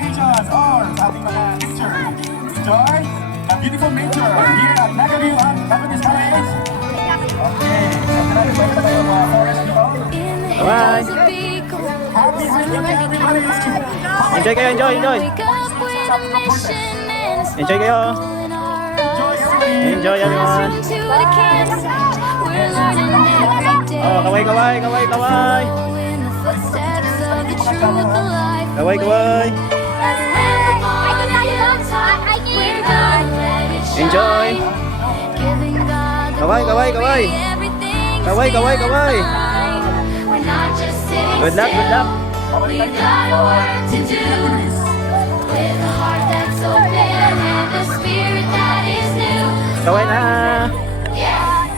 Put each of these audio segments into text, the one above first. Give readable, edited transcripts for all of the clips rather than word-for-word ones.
occasion or sa ating mga picture. Enjoy the beautiful nature here at Nagaview at Nagavis Village. Okay, so grabe ba ito tayo mga forest dito? Bye! Happy hiking everybody! Enjoy kayo, enjoy, enjoy! Enjoy kayo! Enjoy everyone! Oh, kaway, kaway, kaway, kaway! Kaway, kaway! Enjoy! Kaway, kaway, kaway! Kaway, kaway, kaway! Good luck, good luck! We've got work to do with a heart that's open and a spirit that is new. Kaway na! Yeah.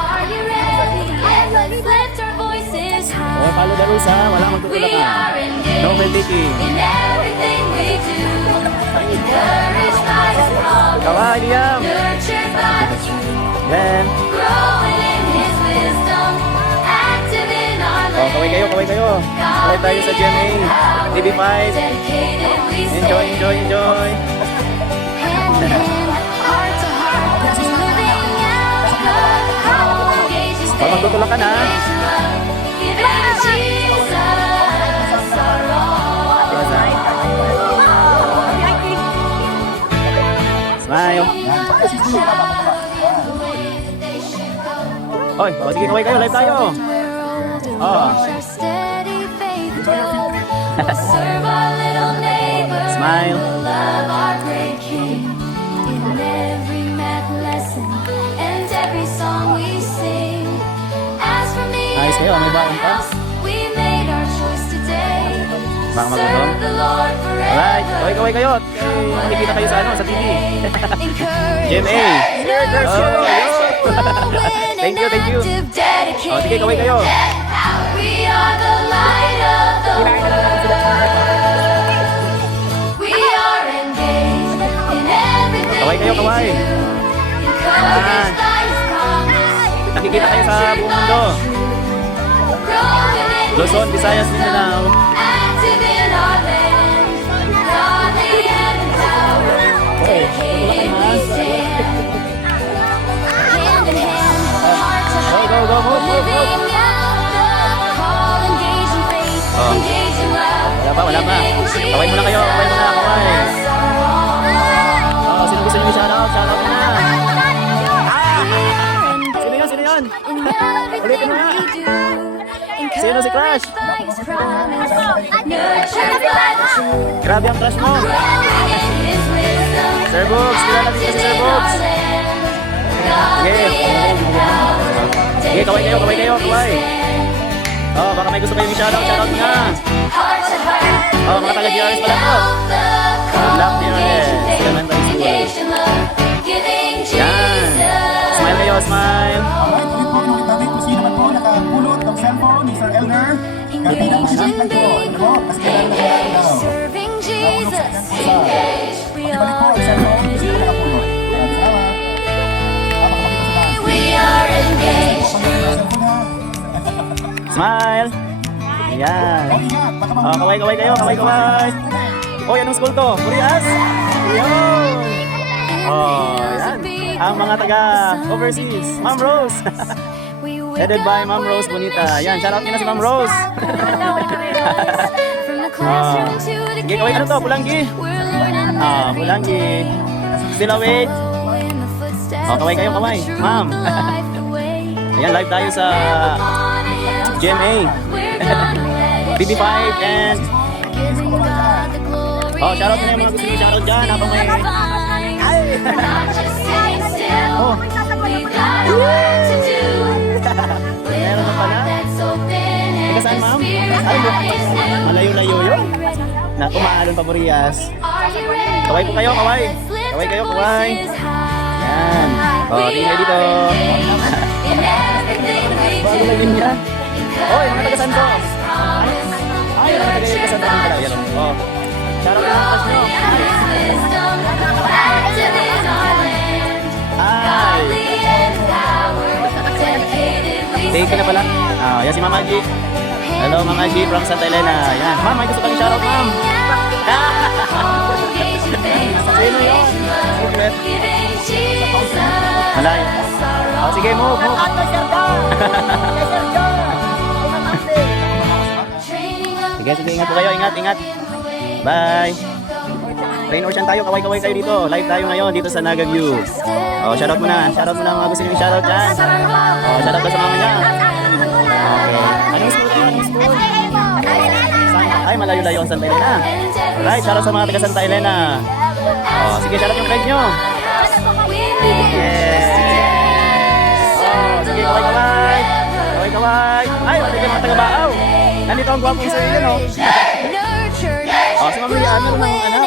Are you ready? Yeah, let's lift our voices Oh, high. follow the rules ha, walang We magtutulakan. are No engaged melting. in everything we do. Encouraged by His promise, Kaway, Liam! nurtured by the truth, Then, growing in His wisdom, active in our oh, kaway kayo, kaway kayo. Kaway tayo sa GMA, TV5. dedicated we Enjoy, stay. enjoy, enjoy. Hand in hand, heart to heart, living out the congregation's Oh, magtutulakan ha. love, giving Jesus our all. Smile. Oy, oh, sige, kaway kayo, live tayo. Oh, Steady faith grow, serve our little neighbor, smile. love our great King. In every math lesson and every song we sing. As for me Ayos kayo, may and baon my pa? house, we made our choice today. Baka magutom. Serve the Lord Alright, forever. kaway, kaway kayo. Makikita kayo sa ano, sa TV. GMA. Oh, thank you, thank you. Oh, sige, kaway kayo. We are the light of the world. We are engaged in everything Kaway kayo, kaway. we do. Encouraged by His promise, Nakikita kayo sa buong mundo. growing in Luzon, His Visayas, wisdom, Mindanao. active in our land, godly and empowered, dedicated we stand. Hand in hand, heart to Go, heart, go, go, move, move, move. living out the call, engage in faith, Oh. engage in love. Wala pa, wala pa. Kaway muna kayo, kaway muna, kaway. Oh, sino gusto nyo i-shoutout? Shoutout na. Sino yun, sino yun? Ulitin mo nga. Sino si Crush? Grabe ang crush mo. Sir Books, kilala dito si Sir Books. Sige. Sige, kaway kayo, kaway kayo, kaway. Oh, baka may gusto kayong i-shoutout, shoutout nga. Oh, mga taga-GRS pala to. Love GRS, elementary school. Yan. Smile kayo, smile. Alright, ulit po inulit natin kung sino man po nakapulot ng cellphone ni Sir Elder. Gamitin ang hashtag po. Ano po? Kasi kailangan na kailangan daw. Serving Nahulog sa Jesus, kanyang pulsa. Pakibalik po ang cellphone kung sino nakapulot. Maraming salamat. Makakapakita sa taas. we are engaged. Pagdating ng cellphone ha. Smile. Yan. Oh, ingat. Baka Oh, kaway, kaway kayo, kaway, kaway. Oh, anong school to? Kurias? Yun. Oh, yan. Ang mga taga-overseas. Ma'am Rose. Headed by Ma'am Rose Bonita. Yan, shoutout nyo na si Ma'am Rose. Sige, kaway, ano to? Pulanggi? Ah, Pulanggi. Still awake? Oh, kaway kayo, kaway. Ma'am. Ayan, live tayo sa GMA. BB5 and oh, shoutout nyo na yung mga gusto nyo shoutout dyan habang may oh, meron na pala. Teka, saan ma'am? Ay, malayo-layo yun. Naku, maalon pa po Rias. Kaway po kayo, kaway. Kaway kayo, kaway. Yan. Oh, tingnan dito. Bago na din yan. Oh, yung mga taga-san ko. Ay, yung mga taga-san ko pala. Yan. Oh. Shoutout na ang nyo. Ay. Thank you na pala. Ah, yan si Mama G. Hello Mama G from Santa Elena. Yan. Ma'am, may gusto kang shoutout, ma'am. Malayo. Oh, sige, move, move. Sige, sige, ingat po kayo, ingat, ingat. Bye. Rain Ocean tayo, kaway-kaway kayo dito. Live tayo ngayon dito sa Naga View. Oh, shoutout muna mga gusto niyo shoutout dyan. Oh, shoutout ka sa mama niya. Okay. Anong school kayo? Anong school? Ay, malayo-layo ang Santa Elena. Alright, shoutout sa mga taga Santa Elena. Oh, sige, shoutout yung friend nyo. Yes. Oh, sige, kaway-kaway. Kaway-kaway. Ay, wala yung mga taga-baaw. Nandito ang gwapong sa iyo, no? Oh, si Mami, ano ng anak?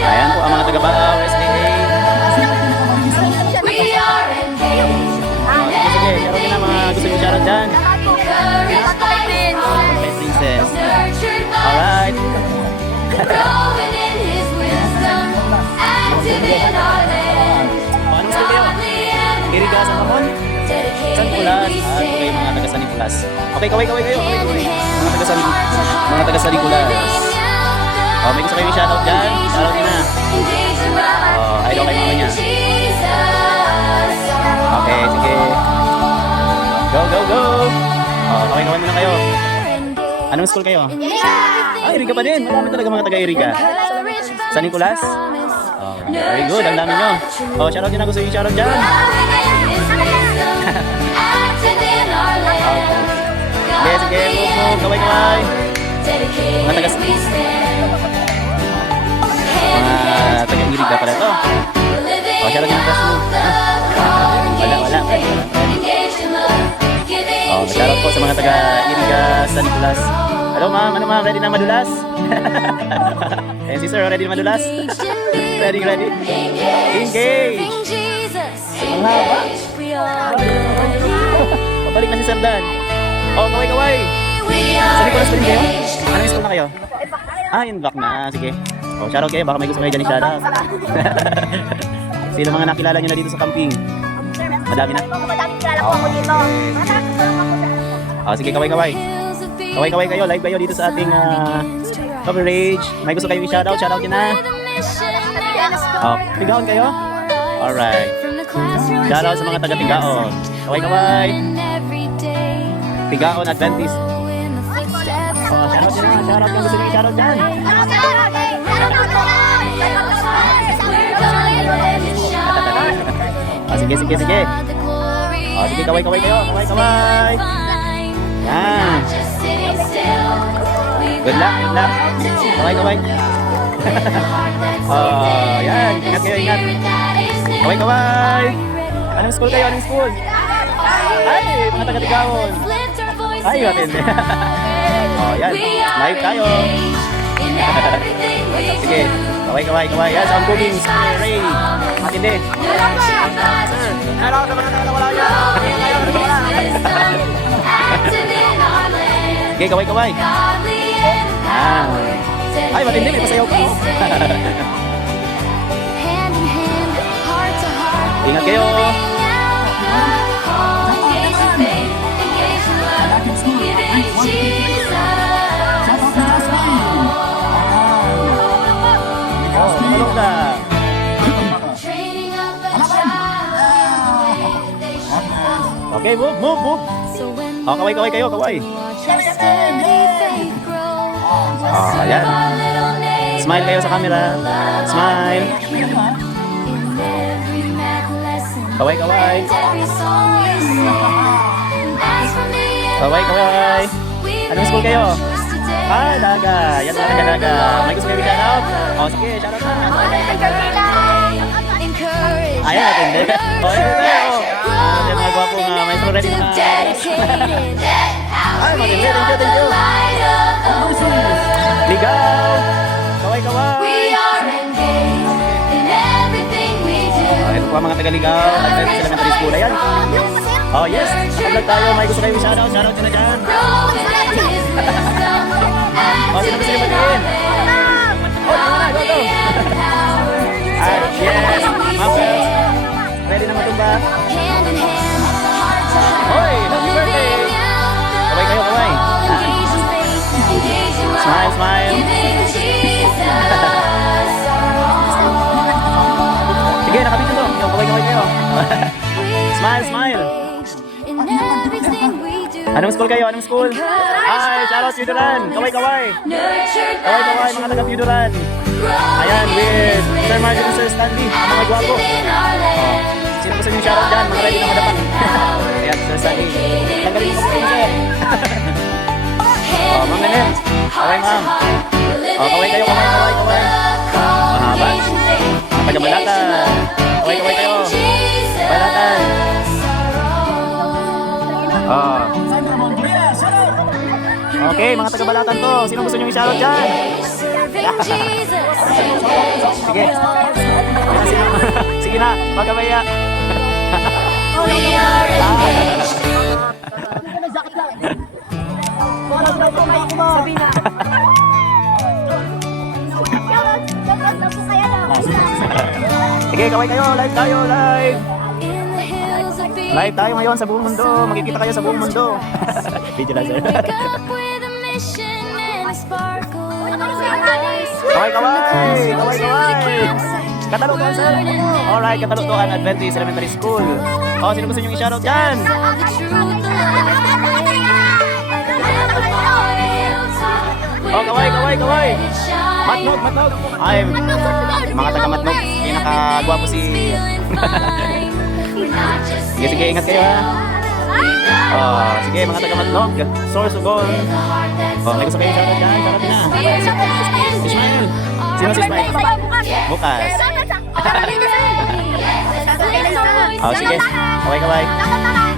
Ayan po ang mga taga-baaw, SDA. Sige, shoutout na mga gusto nyo shoutout dyan. May princess. Alright. Paano gusto kayo? Irigasan ka mo? San Nicolas. Ah, ito kayo mga taga San Nicolas. Okay, kaway-kaway kayo. Kaway-kaway. Mga taga San Nicolas. Oh, may gusto kayo shoutout dyan? Shoutout nyo na. Oh, hi daw kay mama niya. Okay, sige. Go, go, go! Oh, kaway-kaway muna kayo. Anong school kayo? Ah, Iriga pa din. Marami talaga mga taga-Iriga. San Nicolas? Oh, very good. Ang dami nyo. Oh, shoutout nyo na gusto yung shoutout dyan. Sige, sige. Move, kaway-kaway. Mga taga-Iriga pala ito. Oh, shoutout nyo na gusto mo. Wala. Oh, shoutout po sa mga taga-Iriga San Nicolas. Hello ma'am, ano ma'am? Ready na madulas? Eh, si sir, ready na madulas? Ready? Engage! Ang haba. Pabalik na si Sir Dan. Oh, kaway-kaway. Sa Nicolas pa rin kayo? Anong school na kayo? Ah, in back na. Sige. Oh, shoutout kayo. Baka may gusto kayo dyan i-shoutout. Sino mga nakilala nyo na dito sa camping? Madami na? Madami kilala ko dito. Oh, sige, kaway-kaway. Kaway-kaway kayo. Live kayo dito sa ating coverage. May gusto kayo i-shoutout? Shoutout nyo na. Oh, Tigaon kayo? Alright. Shoutout sa mga taga-Tigaon. Kaway-kaway. Tigaon Adventist. Oh, shoutout nyo na. Shoutout yung gusto nyo i-shoutout dyan. Oh, sige. Oh, sige, kaway-kaway kayo. Kaway-kaway. Yan. Good luck. Kaway-kaway. Oh, yan. Ingat kayo, ingat. Kaway-kaway. Anong school kayo? Ay, mga taga-Tigaon. Ay, matindi. Oh, yan. Live tayo. Sige. Kaway. Yan, sa Ambuging. Ray. Matindi. Hello, sa mga taga-wala yan. Sige, kaway. Yan. Ay, matindi. May pasayaw ko. Ingat kayo. Oh, tulong ka. Okay, move. Oh, kaway kayo, kaway. Oh, ayan. Smile kayo sa camera. Smile. Kaway. Anong school kayo? Ah, Naga. Yan mga taga-Naga. May gusto kayo i-shoutout? Oh, sige, shoutout na. Ayan, matindi. Oh, ito. Yan mga gwapong maestro ready na. Ay, matindi. Thank you. Ligaw. Kaway. Ito po ang mga taga-Ligaw. Adventist Elementary School. Ayan. Oh, yes. Nakablog tayo. May gusto kayo i-shoutout. Shoutout nyo na dyan. Oh, sino gusto nyo batiin? Oh, go. Yes. Mapels. Ready na matumba? Hoy, happy birthday. Kaway. Smile. Smile, smile. In everything we do. Anong school kayo? Anong school? Ay, shoutout Piuduran. Kaway-kaway. Nurtured by Kaway-kaway mga taga Piuduran. Ayan, with Sir Martin and Sir Stanley. Ang mga gwapo. in our land. Sino gusto nyo shoutout dyan? Mga ready na madapan. Ayan, Sir Stanley. Tanggalin mo po sir. Oh, Ma'am Nenel. Kaway, ma'am. Oh, kaway kayo, kaway, kaway, kaway. Mahaba. Mga taga-Balatan. Kaway-kaway kayo. Balatan. Oh. Sandra Montoya, shout out! Okay, mga taga-Balatan to. Sino gusto nyo i-shoutout dyan? Serving Jesus. Sige. Sige na, magkabaya. We are engaged. Sige, kaway kayo. Live tayo, live. In the hills of peace. Live tayo ngayon sa buong mundo. Magkikita kayo sa buong mundo. Video lang, sir. Wake up with a mission and a sparkle in our eyes. Kaway, From the kaway. classrooms Kaway, to the kaway. campsite. Katalutuan, sir. Alright, Katalutuan Adventist Elementary School. Oh, sino gusto nyo i-shoutout dyan? Tell the truth, the love, never fall hilltop. Oh, kaway, kaway, kaway. Let it shine. Matnog, matnog. Ay, mga taga-Matnog. Pinakagwapo si... Feeling fine. We're not just Sige, sige, ingat kayo ha. Oh, sige, mga taga-Matnog. Source of gold. Oh, may gusto kayo shoutout dyan. Shoutout na. Ismael. Sino si Ismael? Bukas. Oh, sige. Kaway, kaway.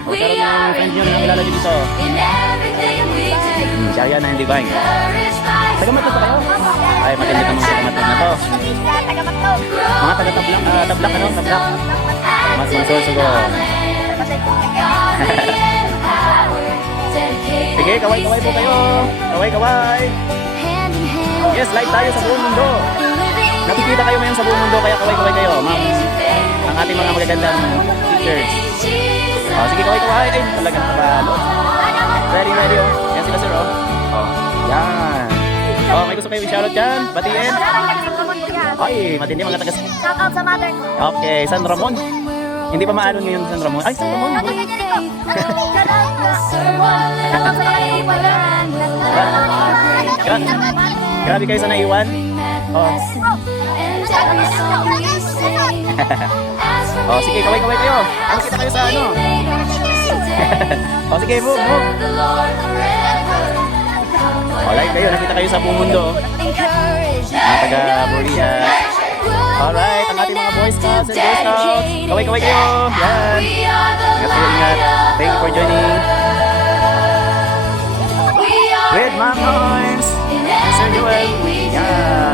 Oh, shoutout na yung friend nyo na nakilala nyo dito. In everything we do. Si Ariana and Divine. Courage by Taga-Matnog ba kayo? Ay, matindi namang taga-Matnog na to. Mga taga-Tablak, Tablak, ano? Tablak. Mas mga source of gold. Sige, kaway-kaway po kayo. Kaway-kaway. Hand in hand. Yes, live tayo sa buong mundo. Nakikita kayo ngayon sa buong mundo, kaya kaway-kaway kayo. Ma'am, ang ating mga magagandang teachers. Oh, sige, kaway-kaway. Ay, talagang kabalo. Ready, ready, oh. Yan sila, sir, oh. Oh, yan. Oh, may gusto kayo i-shoutout dyan? Batiin. Ay, matindi mga taga... Shout out sa mother ko. Okay, San Ramon. Hindi pa maalon ngayon San Ramon. Ay, San Ramon. Grabe kayo sa naiwan. Oh. Oh, sige, kaway-kaway kayo. Ano kita kayo sa ano? Oh, sige, move, move. Oh, live kayo. Nakita kayo sa buong mundo. Mga taga-Boria. Alright, ang ating mga Boy Scouts and Girl Scouts. Kaway-kaway kayo. Yan. Ingat kayo, ingat. Thank you for joining. With Ma'am Noyes and Sir Joel. Yan.